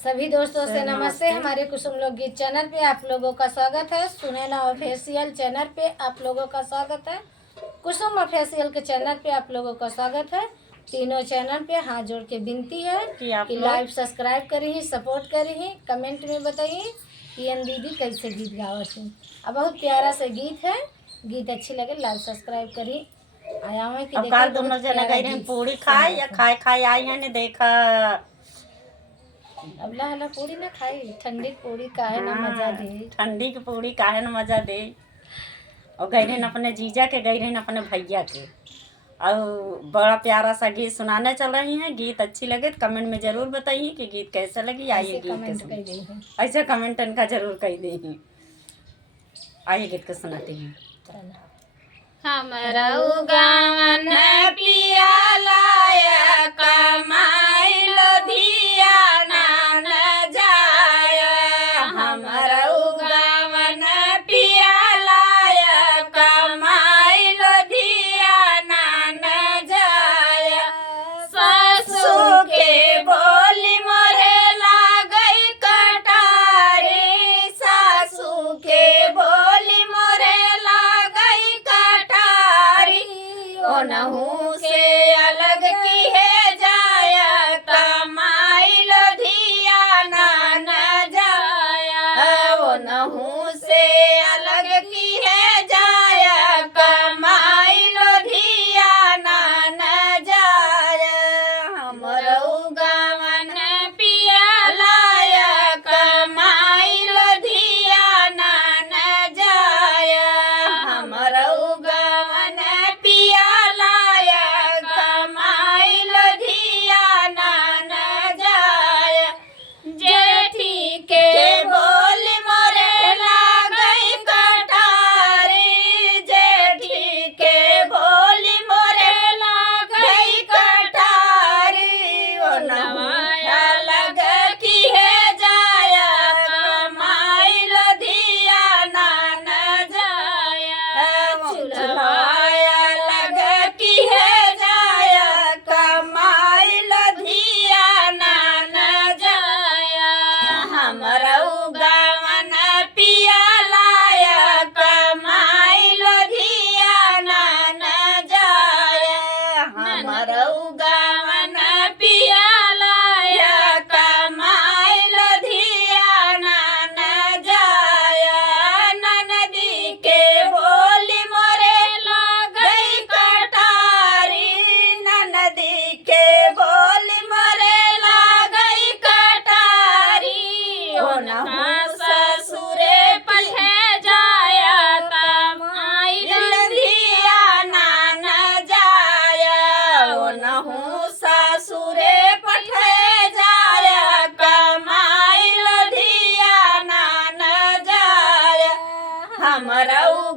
सभी दोस्तों से नमस्ते। हमारे कुसुम लोकगीत चैनल पे आप लोगों का स्वागत है। सुनैना ऑफिशियल चैनल पे आप लोगों का स्वागत है। कुसुम ऑफिशियल के चैनल पे आप लोगों का स्वागत है। तीनों चैनल पे हाथ जोड़ के विनती है कि लाइव सब्सक्राइब करी, सपोर्ट करी, कमेंट में बताइए कि अन दीदी कैसे गीत गावत है। अब बहुत प्यारा से गीत है। गीत अच्छी लगे लाइव सब्सक्राइब करी। आया हुआ कि देखो दोनों जना गई रहे पूरी खाए या खाए खाए आई है ने देखा। अब ला पूरी ना खाई, ठंडी पूरी काहे ना मजा दे। ठंडी की पूरी काहे ना मजा दे। और गई रहे अपने जीजा के, गई रहे अपने भैया के। और बड़ा प्यारा सा गीत सुनाने चल रही हैं। गीत अच्छी लगे तो कमेंट में जरूर बताइए कि गीत कैसा लगी। आइए गीत ऐसे कमेंट इनका जरूर कही देंगे। आइए गीत को सुनाते हैं। हमरा गावन पिया लाया कमाई लोधिया नान जाय। हमरा गावन पिया लाया कमाई लोधिया नान जाय। सासू के बोली मोरे लागई कटारी, सासू के बोली मोरे लागई कटारी। ओनहु से अलग की है जाया कमाई लोधिया नान जाया। ओनहु से अलग की है जाया कमाई लोधिया नान जाया। हमरो गावन पिया लाया कमाई लोधिया नान जाया। हमरो गावन पिया लाया कमाई लोधिया नान जाया। जेठी के बोल मोरे लागई कटारी, जेठी के बोल मोरे लागई कटारी। ओनवा लग की है जाया कमाई लोधिया नान जाया। चुल्हाया लग की है जाया कमाई लोधिया नान जाया। हमरो गावन पिया लाया कमाई लोधिया नान जाया। हमरो गावन पिया लाया कमाई लोधिया नान जाया। ननदी के बोली मोरे लागई कटारी, ननदी के बोली मोरे लागई कटारी। ओनहु ससुरे पठे जाया कमाई लोधिया नान जाया। ओनहु ससुरे पठे जाया कमाई लोधिया नान जाया। हमरो